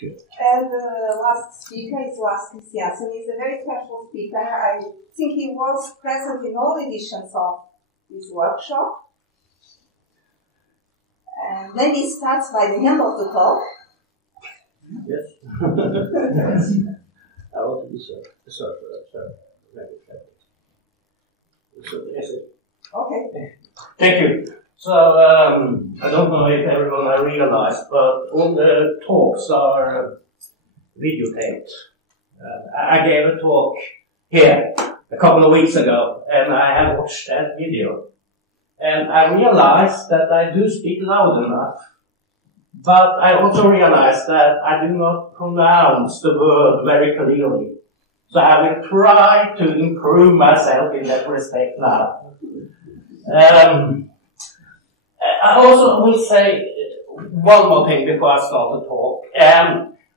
Good. And the last speaker is Lars Kristiansen. He's a very special speaker. I think he was present in all editions of this workshop. And then he starts by the end of the talk. Yes. I want to do so. Okay. Thank you. So, I don't know if everyone has realized, but all the talks are videotaped. I gave a talk here a couple of weeks ago, and I have watched that video. And I realized that I do speak loud enough, but I also realized that I do not pronounce the word very clearly. So I will try to improve myself in that respect now. I also will say one more thing before I start the talk.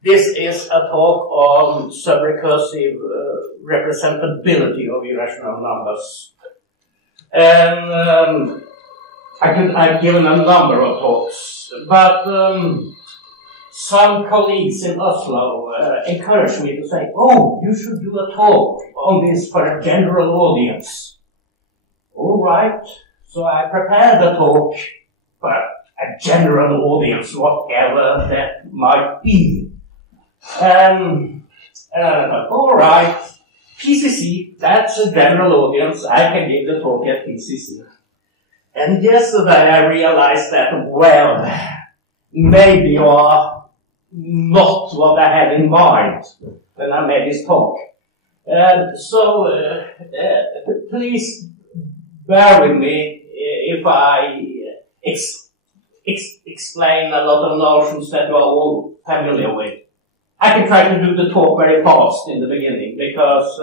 This is a talk on subrecursive representability of irrational numbers. And I've given a number of talks, but some colleagues in Oslo encouraged me to say, "Oh, you should do a talk on this for a general audience." All right, so I prepared a talk for a general audience, whatever that might be. All right, PCC, that's a general audience. I can give the talk at PCC. And yesterday I realized that, well, maybe you're not what I had in mind when I made this talk. So please bear with me if I explain a lot of notions that you are all familiar with. I can try to do the talk very fast in the beginning because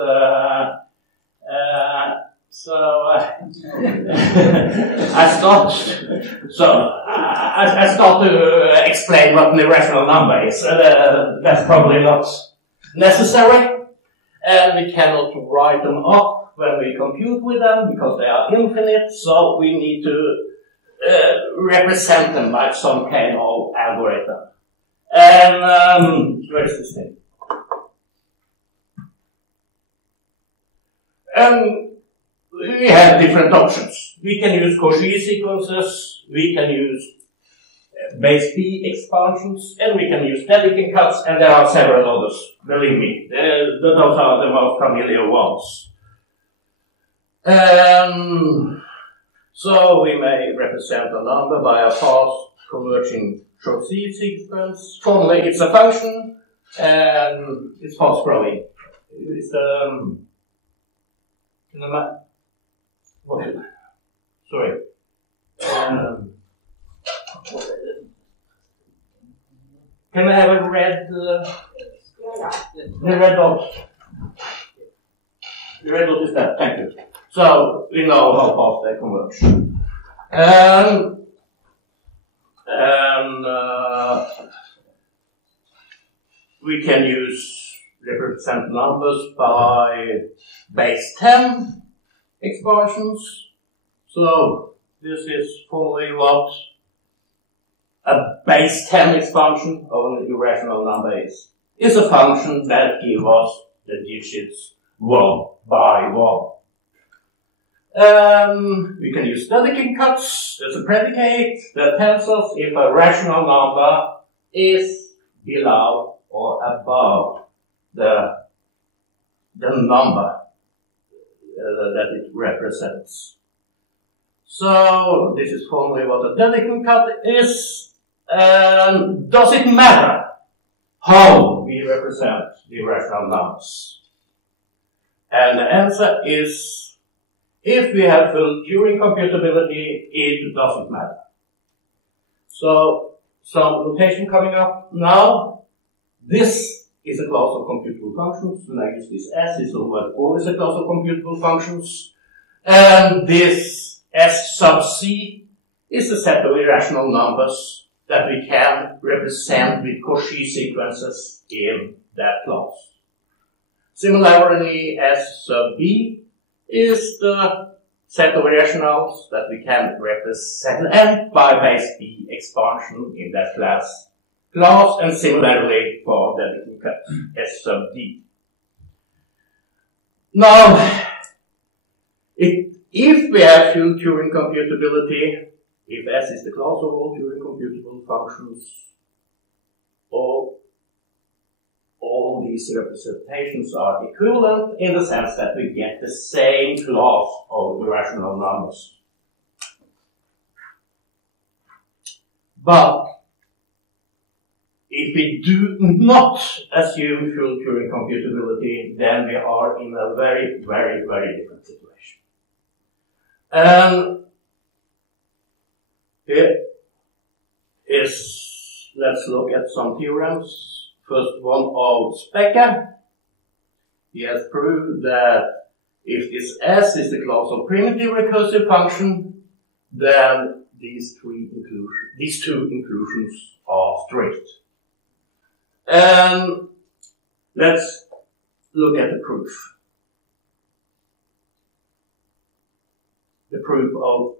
I start to explain what an irrational number is. That's probably not necessary, and we cannot write them up when we compute with them because they are infinite. So we need to represent them by some kind of algorithm. And where is this thing? We have different options. We can use Cauchy sequences, we can use base P expansions, and we can use b-adic cuts, and there are several others, believe me. Those are the most familiar ones. So we may represent a number by a fast converging Cauchy sequence. Formally it's a function, and it's fast growing. It's sorry. Can I have a red, the red dot? The red dot is that, thank you. So, we know how fast they converge. We can use represent numbers by base 10 expansions. So this is formally what a base 10 expansion of an irrational number is. It's a function that gives us the digits 1 by 1. We can use b-adic cuts. There's a predicate that tells us if a rational number is below or above the number that it represents. So this is formally what a b-adic cut is. Does it matter how we represent the irrational numbers? And the answer is, if we have full Turing computability, it doesn't matter. So, some notation coming up now. This is a class of computable functions. When I use this S, it's always a class of computable functions. And this S sub C is a set of irrational numbers that we can represent with Cauchy sequences in that class. Similarly, S sub B is the set of irrationals that we can represent by base B expansion in that class class, and similarly for Dedekind cut S sub D. Now, if we have full Turing computability, if S is the class of all Turing computable functions, all these representations are equivalent in the sense that we get the same class of irrational numbers. But if we do not assume full Turing computability, then we are in a very, very, very different situation. And here is, let's look at some theorems. First one of Specker. He has proved that if this S is the class of primitive recursive function, then these two inclusions are strict. And let's look at the proof. The proof of,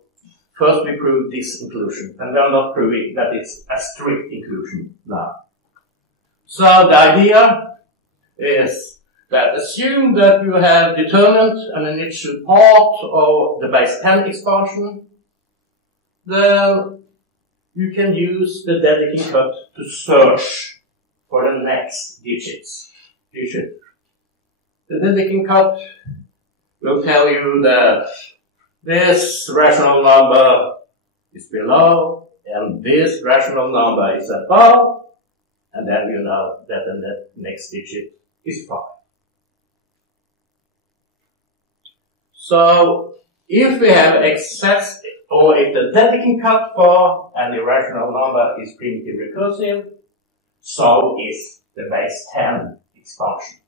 first we prove this inclusion, and we are not proving that it's a strict inclusion now. So the idea is that assume that you have determined an initial part of the base 10 expansion, then you can use the Dedekind cut to search for the next digit. The Dedekind cut will tell you that this rational number is below and this rational number is above, and then you know that the next digit is 5. So if we have excess, or if the Dedekind cut for an irrational number is primitive recursive, so is the base 10 expansion.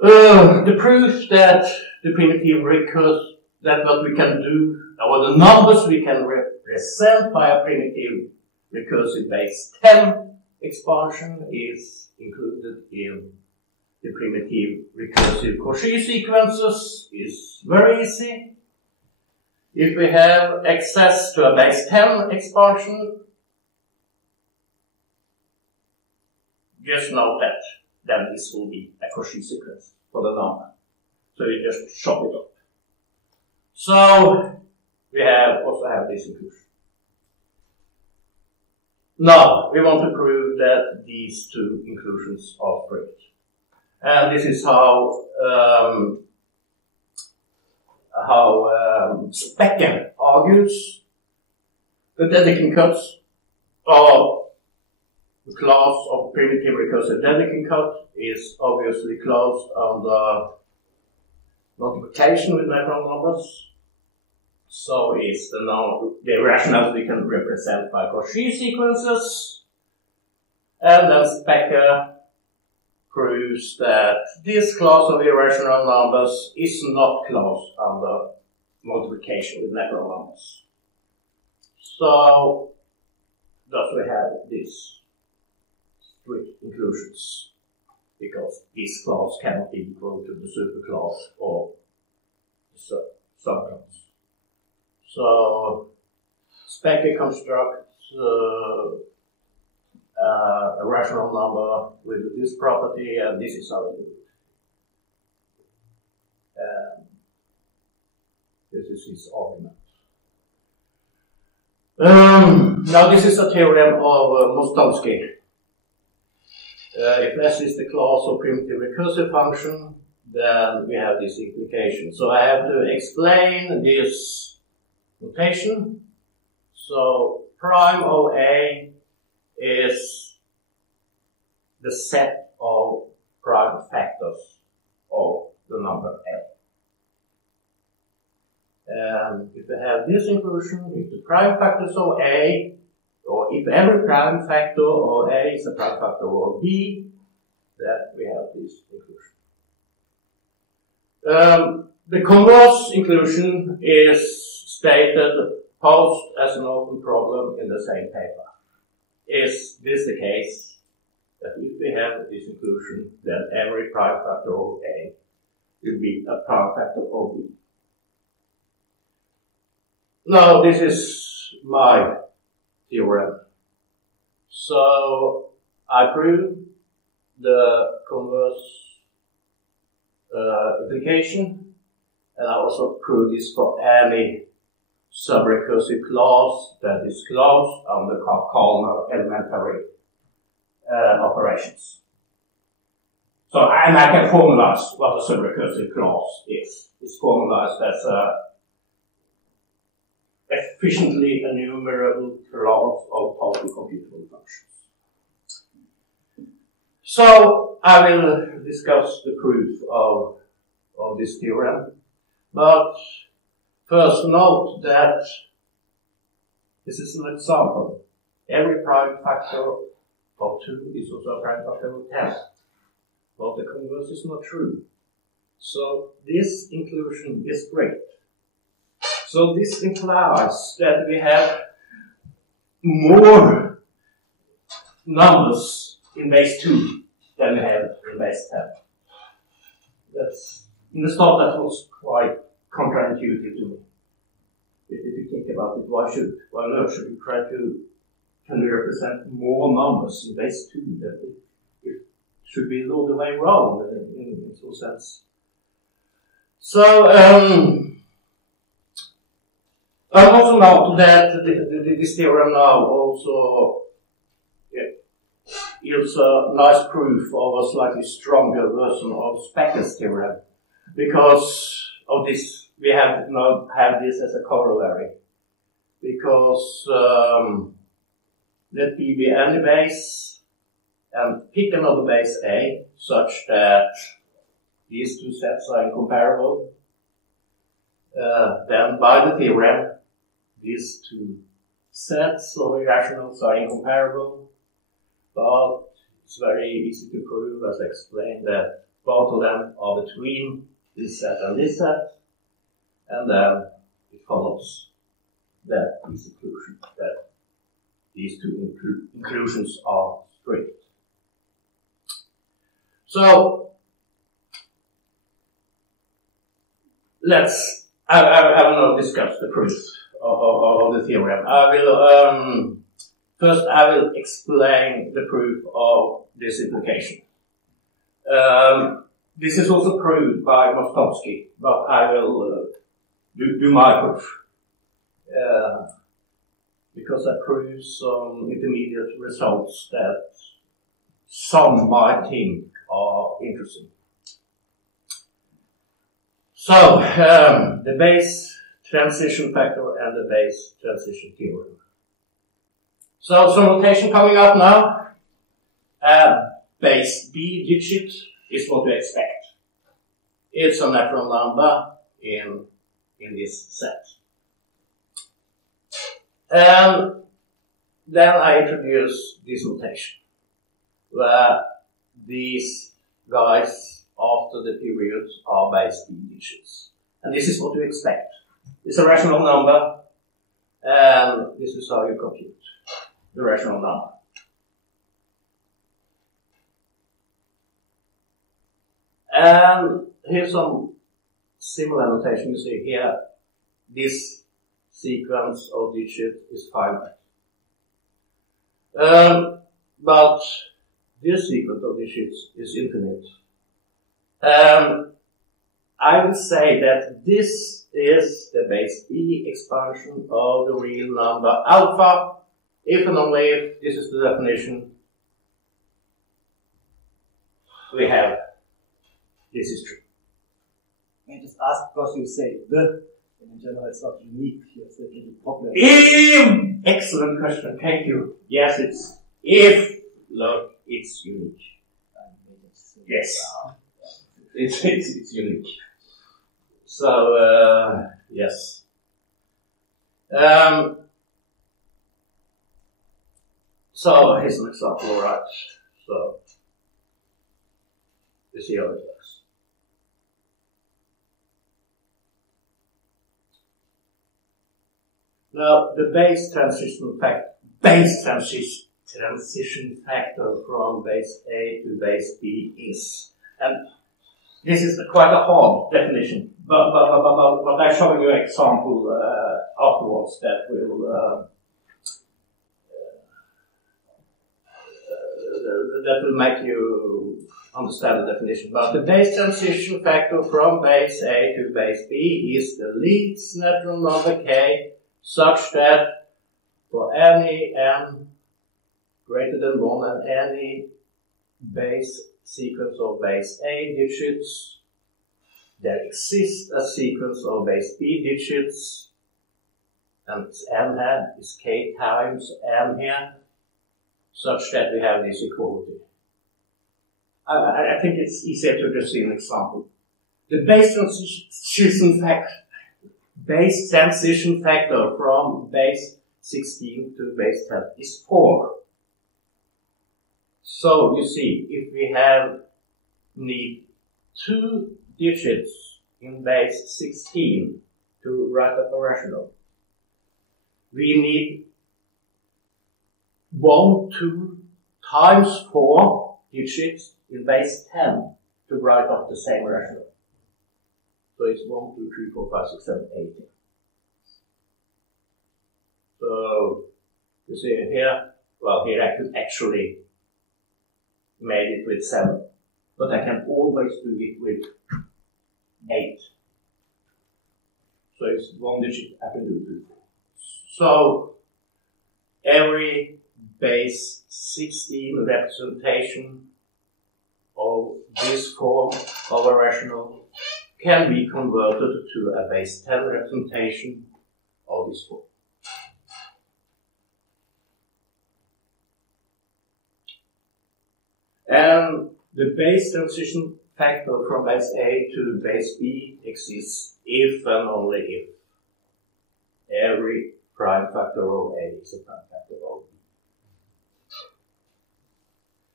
The proof that the primitive recursive, that what we can do, or the numbers we can represent by a primitive recursive base 10 expansion is included in the primitive recursive Cauchy sequences, is very easy. If we have access to a base 10 expansion, just note that then this will be a Cauchy sequence for the number. So you just chop it up. So we also have this inclusion. Now we want to prove that these two inclusions are strict. And this is how Specker argues. The Dedekind cuts are the class of primitive recursive Dedekind cut is obviously closed under multiplication with natural numbers. So is the irrationals we can represent by Cauchy sequences. And then Specker proves that this class of irrational numbers is not closed under multiplication with natural numbers. So thus we have these strict inclusions, because this class cannot be equal to the superclass or the subclass. So Specker constructs a rational number with this property, and this is how we do it. This is his argument. Now this is a theorem of Mostovsky. If S is the class of primitive recursive function, then we have this implication. So I have to explain this notation. So prime of A is the set of prime factors of the number A. And if we have this inclusion, if the prime factors of A, or if every prime factor of A is a prime factor of B, then we have this inclusion. The converse inclusion is stated posed as an open problem in the same paper. Is this the case? That if we have this inclusion, then every prime factor of A will be a prime factor of B. Now, this is my theorem. So I prove the converse implication, and I also prove this for any subrecursive class that is closed under Kalmer elementary operations. So, and I can formalize what a subrecursive class is. It's formalized as a efficiently enumerable class of totally computable functions. So, I will discuss the proof of this theorem, but first note that this is an example. Every prime factor of 2 is also a prime factor of 10. But the converse is not true. So this inclusion is great. So this implies that we have more numbers in base 2 than we have in base 10. That's, in the start that was quite counterintuitive to me. If you think about it, why should we try to, can we represent more numbers in base 2 than it should be all the way around in some sense. So, I also note that this theorem now also yields a nice proof of a slightly stronger version of Specker's theorem, because of this, we have now have this as a corollary, because let B be any base, and pick another base A such that these two sets are incomparable. Then by the theorem, these two sets of irrationals are incomparable, but it's very easy to prove, as I explained, that both of them are between this set and this set, and then it follows that this inclusion, that these two inclusions are strict. So I will now discuss the proof of the theorem. First I will explain the proof of this implication. This is also proved by Mostovsky, but I will do my proof. Because that proves some intermediate results that some might think are interesting. So, the base transition factor and the base transition theorem. So, some notation coming up now. Base b-digit is what we expect. It's a natural number in this set. And then I introduce this notation, where these guys after the periods are base b digits. And this is what we expect. It's a rational number, and this is how you compute the rational number. And here's some similar notation. You see here, this sequence of digits is finite. But this sequence of digits is infinite. I would say that this is the base b expansion of the real number alpha, if and only if this is the definition we have. This is true. Can I just ask, because you say the, in general it's not unique, it's a problem. Excellent question, thank you. Yes, it's, if, look, it's unique. Yes. It's unique. So, yes. So, here's an example, alright. So, you see how it works. Now, the base transition factor from base A to base B is, and this is quite a hard definition, but I show you an example afterwards that will make you understand the definition. But the base transition factor from base A to base B is the least natural number k such that for any n greater than 1 and any base sequence of base A digits, there exists a sequence of base B digits, and it's n here is k times n here, such that we have this equality. I think it's easier to just see an example. The base transition factor from base 16 to base 10 is 4. So you see, if we need 2 digits in base 16 to write up a rational, we need 2 times 4 digits in base 10 to write up the same rational. So it's 1, 2, 3, 4, 5, 6, 7, 8. So you see here, well, here I could actually made it with 7, but I can always do it with 8. So it's 1 digit I can do 2. So every base 16 representation of this form of a rational can be converted to a base 10 representation of this form. And the base transition factor from base A to base B exists if and only if every prime factor of A is a prime factor of B.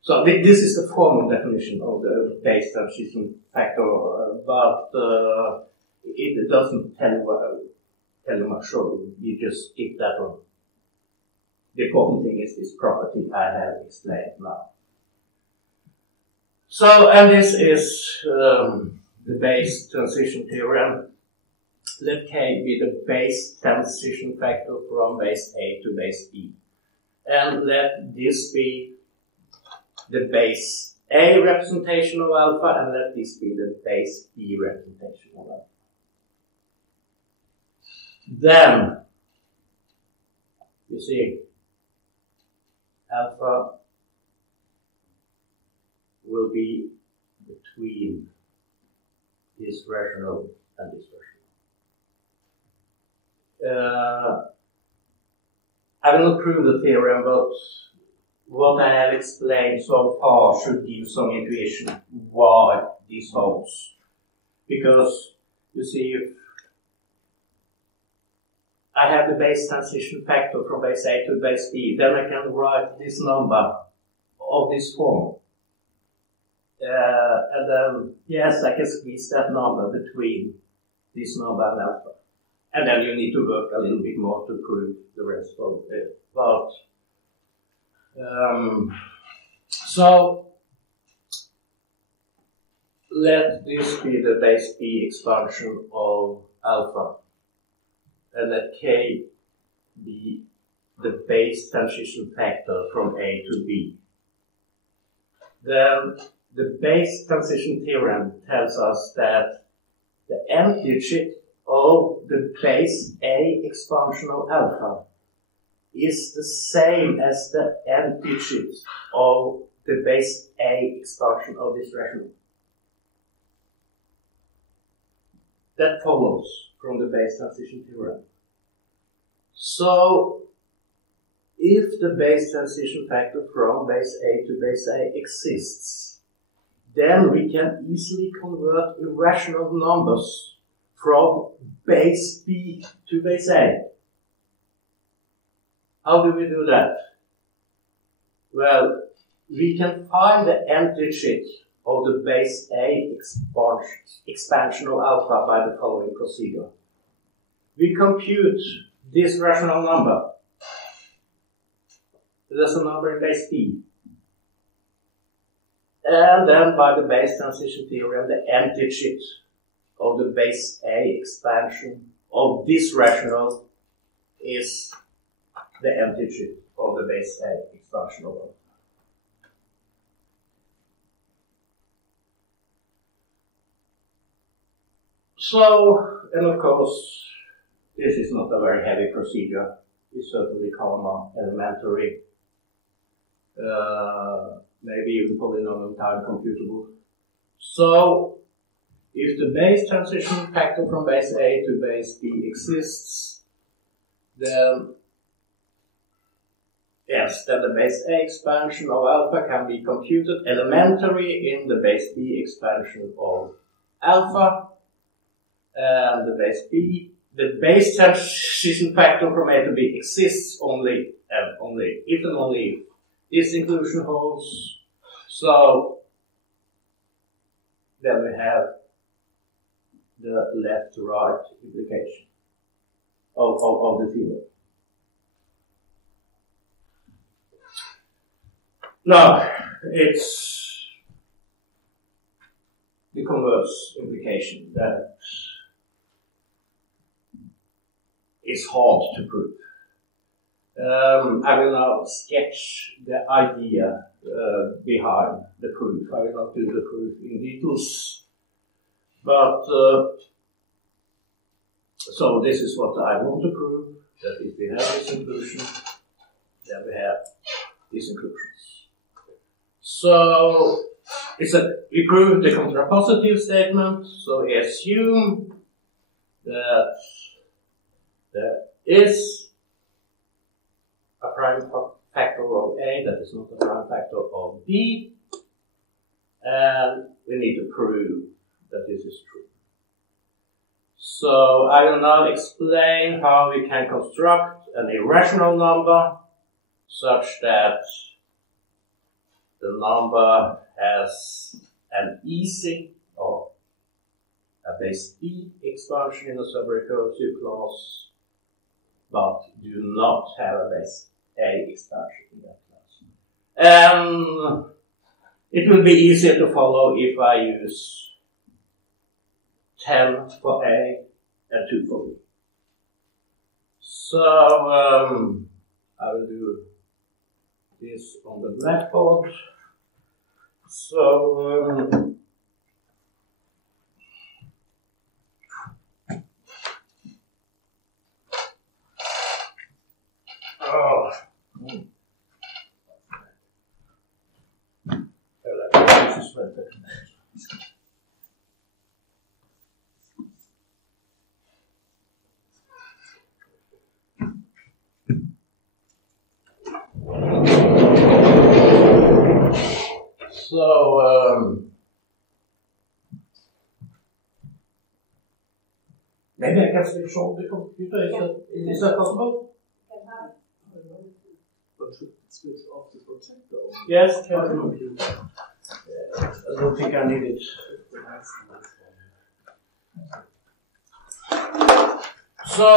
So this is the formal definition of the base transition factor, but it doesn't tell you much, so you just skip that one. The important thing is this property I have explained now. So, and this is the base transition theorem. Let K be the base transition factor from base A to base B. And let this be the base A representation of alpha, and let this be the base B representation of alpha. Then, you see, alpha will be between this rational and this rational. I will not prove the theorem, but what I have explained so far should give some intuition why this holds. Because, you see, if I have the base transition factor from base A to base B, then I can write this number of this form. And then, yes, I can squeeze that number between this number and alpha. And then you need to work a little bit more to prove the rest of it. But, so, let this be the base B expansion of alpha. And let K be the base transition factor from A to B. Then, the base transition theorem tells us that the nth digit of the base A expansion of alpha is the same as the nth digit of the base A expansion of this rational. That follows from the base transition theorem. So, if the base transition factor from base A to base A exists, then we can easily convert irrational numbers from base B to base A. How do we do that? Well, we can find the nth digit of the base A expansion of alpha by the following procedure. We compute this rational number. There's a number in base B. And then by the base transition theorem, the nth digit of the base A expansion of this rational is the entity of the base A expansion of alpha. So, and of course, this is not a very heavy procedure. It's certainly common, elementary, maybe even polynomial time computable. So, if the base transition factor from base A to base B exists, then yes, then the base A expansion of alpha can be computed elementary in the base B expansion of alpha, and the base B, the base transition factor from A to B exists only if and only if this inclusion holds. So then we have the left-to-right implication of the theorem. Now, it's the converse implication that is hard to prove. I will now sketch the idea behind the proof. I will not do the proof in details, but so this is what I want to prove, that if we have this inclusion, then we have these inclusions. So we prove the contrapositive statement, so we assume that there is a prime factor of A that is not a prime factor of B, and we need to prove that this is true. So I will now explain how we can construct an irrational number such that the number has an easy or a base B expansion in a subrecursive class, but do not have a base A expansion in that class. It will be easier to follow if I use 10 for A and 2 for B. So I will do this on the blackboard. So maybe I can switch on the computer. Is that possible? But switch off the protector. Yes, can I computer? I don't think I need it. So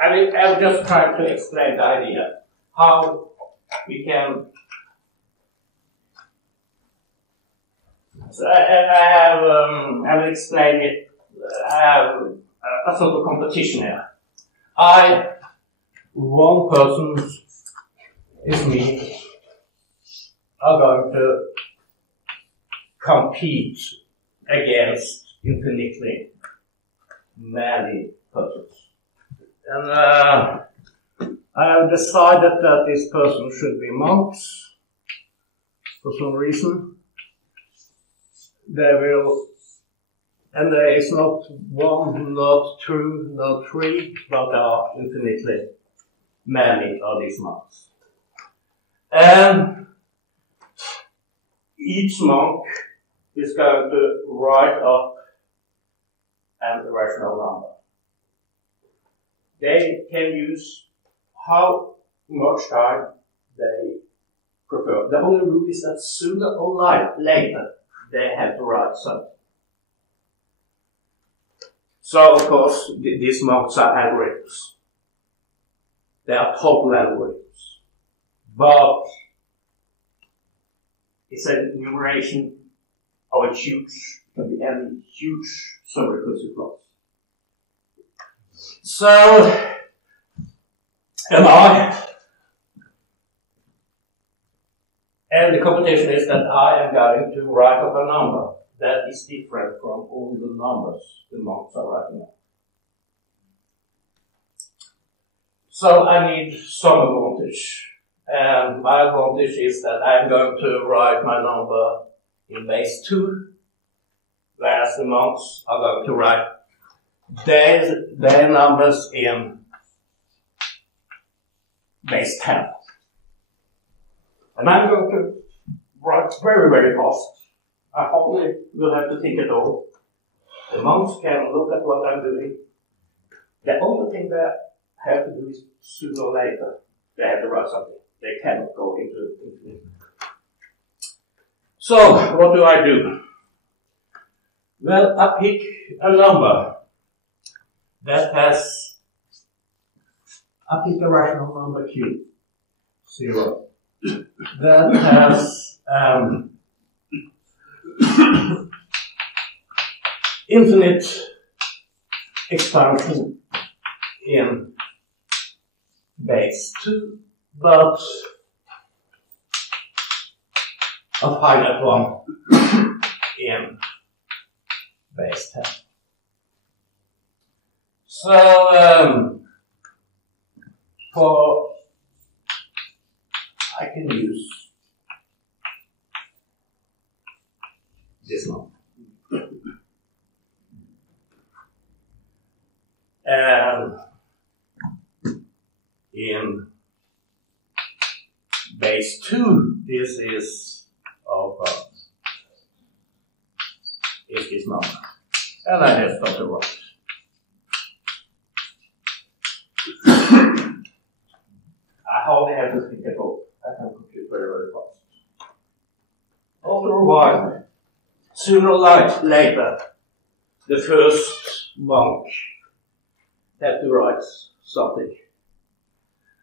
I will just try to explain the idea how we can. So I will explain it. I have a sort of competition here. One person is me, are going to compete against infinitely many persons. And I have decided that this person should be monks for some reason. And there is not one, not two, not three, but there are infinitely many of these monks. And each monk is going to write up an irrational number. They can use how much time they prefer. The only rule is that sooner or later they have to write something. So, of course, these monks are algorithms. They are total algorithms. But it's a enumeration of a huge can be any huge subrecursive class. So, and the computation is that I am going to write up a number that is different from all the numbers the monks are writing up. So I need some advantage. And my advantage is that I'm going to write my number in base 2, whereas the monks are going to write their numbers in base 10. And I'm going to write very, very fast. I hardly will have to think at all. The monks can look at what I'm doing. The only thing they have to do is sooner or later they have to write something. They cannot go into it. So, what do I do? Well, I pick a number that has, I pick a rational number Q, 0, that has infinite expansion in base 2, but a finite one in base 10. So, I can use this number. And in base 2, this is this number. And I just start to write. I hardly have to think at all. I can compute very, very fast. After a while, sooner or later, the first monk had to write something.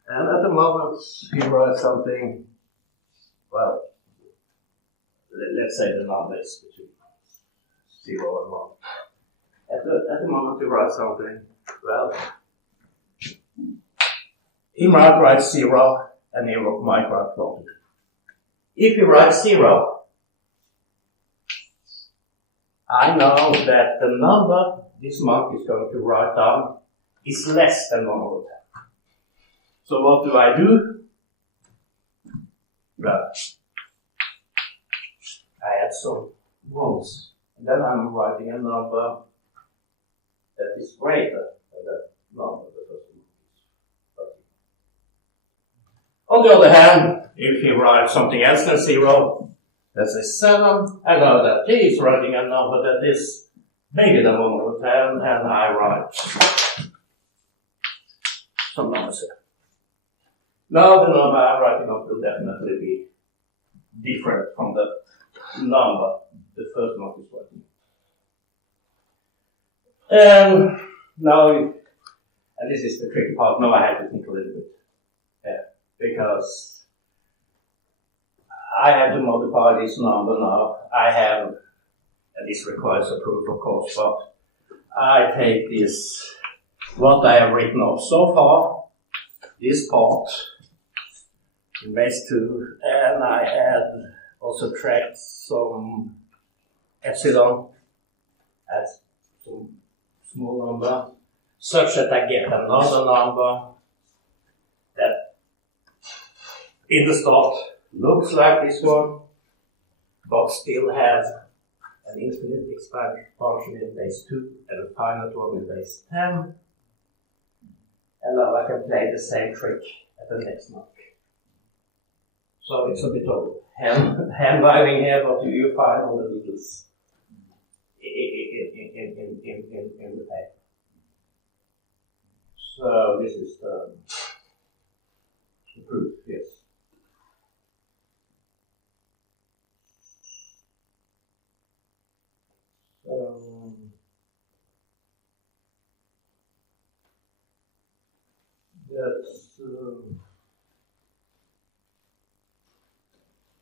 And at the moment, he writes something, well, let's say the number is between 0 and 1. At the moment, he writes something, well, he might write 0, and he might write 1. If he writes 0, I know that the number this monk is going to write down is less than 1 over 10. So what do I do? Well, I add some ones, and then I'm writing a number that is greater than that number the first one is. On the other hand, if he writes something else than 0, let's say 7, I know that he is writing a number that is bigger than 1 over 10, and I write some numbers here. Now the number I'm writing up will definitely be different from the number the first monk is writing. Now, and this is the tricky part, now I have to think a little bit. Because I have to modify this number now. I have, and this requires a proof of course, but I take this, what I have written up so far, this part, in base 2, and I add or subtract some epsilon as some small number, such that I get another number that in the start looks like this one, but still has an infinite expansion in base 2 and a finite one in base 10. And now I can play the same trick at the next mark. So it's a bit of hand-waving here, but you find all the details in the paper. So this is the proof, yes.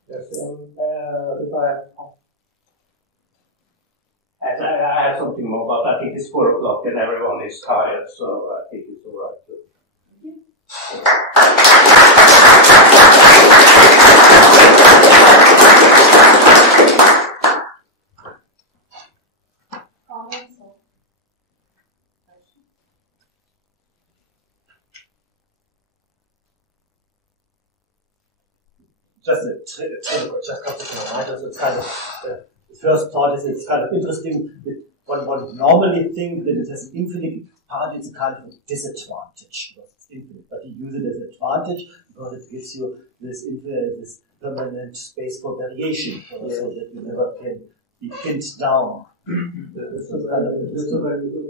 That's if I I have something more, but I think it's 4 o'clock and everyone is tired, so I think it's all right. Comments or questions? Just comes to my mind. So it's kind of the first thought is it's kind of interesting that one normally think that it has an infinite part. It's a kind of a disadvantage because it's infinite, but you use it as an advantage because it gives you this permanent space for variation, so that you never can be pinned down. That's a very good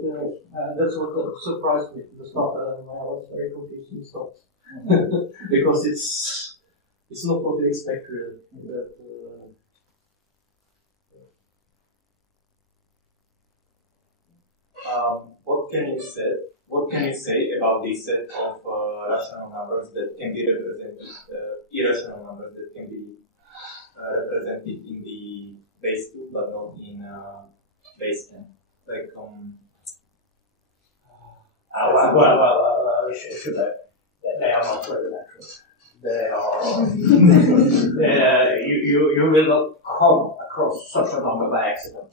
that's what surprised me at the start. I was very confused in the start because it's not what you expect really. What can you say about this set of rational numbers that can be represented, irrational numbers that can be represented in the base 2 but not in base 10? Like, Should I? They are not very natural. They are. You will not come across such a number by accident.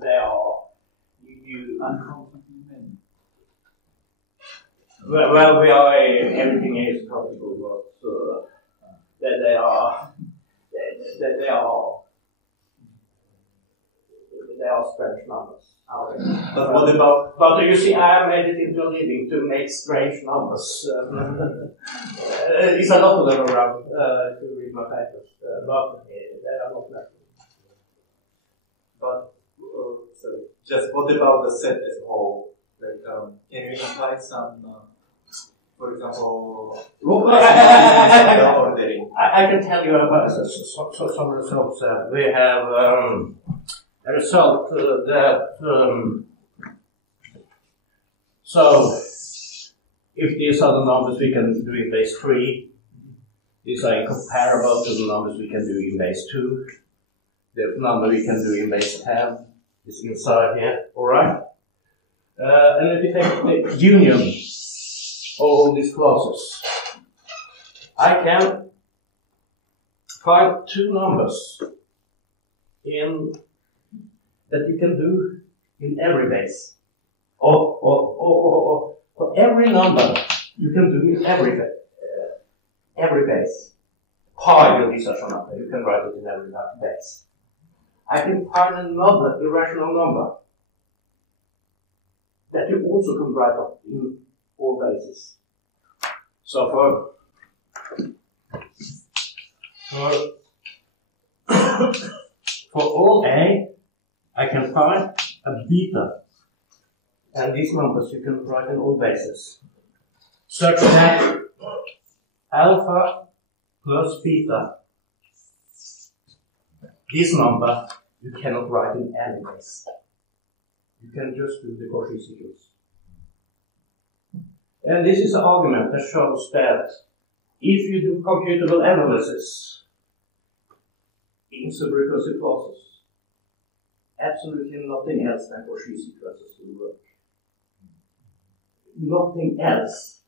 They are. Well, we are everything is possible, but they are strange numbers. But what about? But you see, I made it into a living to make strange numbers. There's a lot of them around to read my papers, but they are not natural. But sorry, just what about the set as a whole? Like, can you imply some, for example, ordering? I can tell you about some results. We have a result that so if these are the numbers we can do in base 3, these are comparable to the numbers we can do in base 2. The number we can do in base 10 is inside here, alright? And if you take the union of all these clauses, I can find 2 numbers that you can do in every base. Or every number you can do in every base. Pi will be such a number. You can write it in every base. I can find another irrational number that you also can write up in all bases. So for all A, I can find a beta. And these numbers you can write in all bases. Such that alpha plus beta, this number you cannot write in any base. You can just do the Cauchy sequence. And this is an argument that shows that if you do computable analysis in subrecursive clauses, absolutely nothing else than Cauchy sequences will work. Nothing else.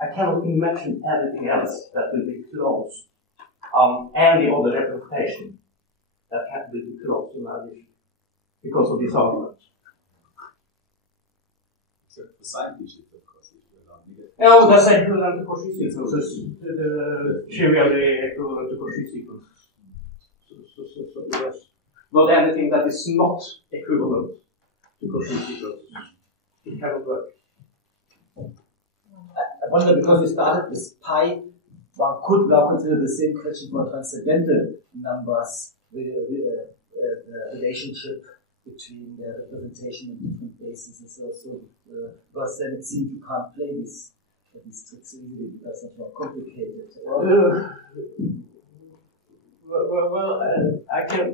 I cannot imagine anything else that will be close on any other representation that can be close in addition because of this argument. Except for sign digits, of course, if you allow me. Yeah, that's equivalent to Cauchy sequences. Trivially equivalent to Cauchy sequences. So yes. Not anything that is not equivalent to Cauchy sequences. It cannot work. I wonder, because we started with pi, one could now consider the same question for transcendental numbers, the relationship between the representation in different bases. Because then it seems you can't play these tricks easily because it's more complicated. I can.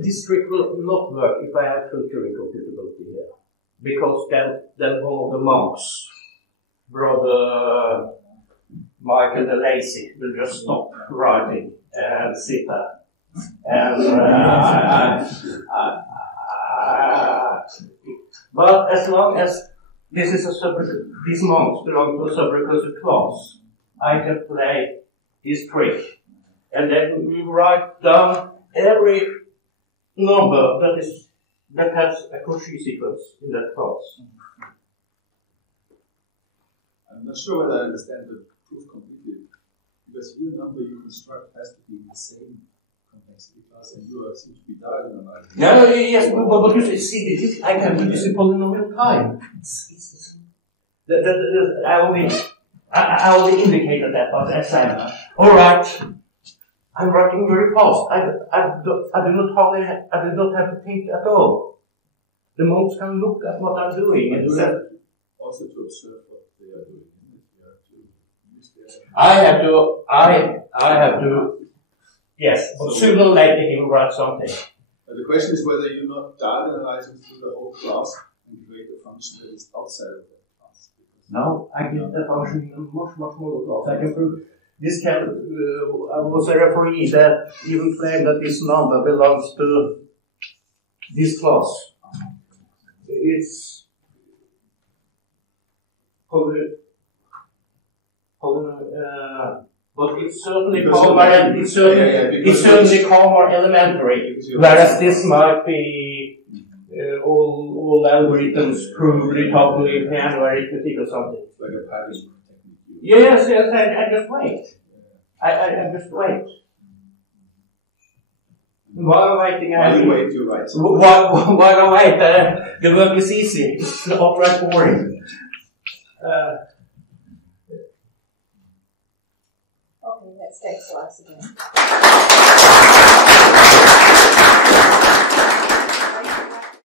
This trick will not work if I have full Turing computability here. Because then one of the monks, Brother Michael the Lazy, will just stop writing and sit there But as long as this is these monks belong to a subrecursive class, I can play this trick. And then we write down every number that has a Cauchy sequence in that class. I'm not sure whether I understand the proof completely, because your number you construct has to be in the same complexity class, and you seem to be diagonalizing. No, yes, but you see, I can do this in polynomial time. I only indicated that on the exam. All right, I'm writing very fast. I do not have to think at all. The monks can look at what I'm doing and say, also to observe what they are doing. You have to use their. I have to. Yes, but sooner or later he will write something. The question is whether you're not diagonalizing through the whole class and create a function that is outside of that class. No, I get the function in a much smaller class. I can prove this can. I was a referee that even claimed that this number belongs to this class. It's but it's certainly called more elementary, whereas this might be all algorithms probably totally piano arithmetic or something. Like a pattern technique. Yes, I just wait. I just wait. While waiting, While you wait, you write. While I wait, the work is easy. It's not right boring. Okay, let's take Lars again.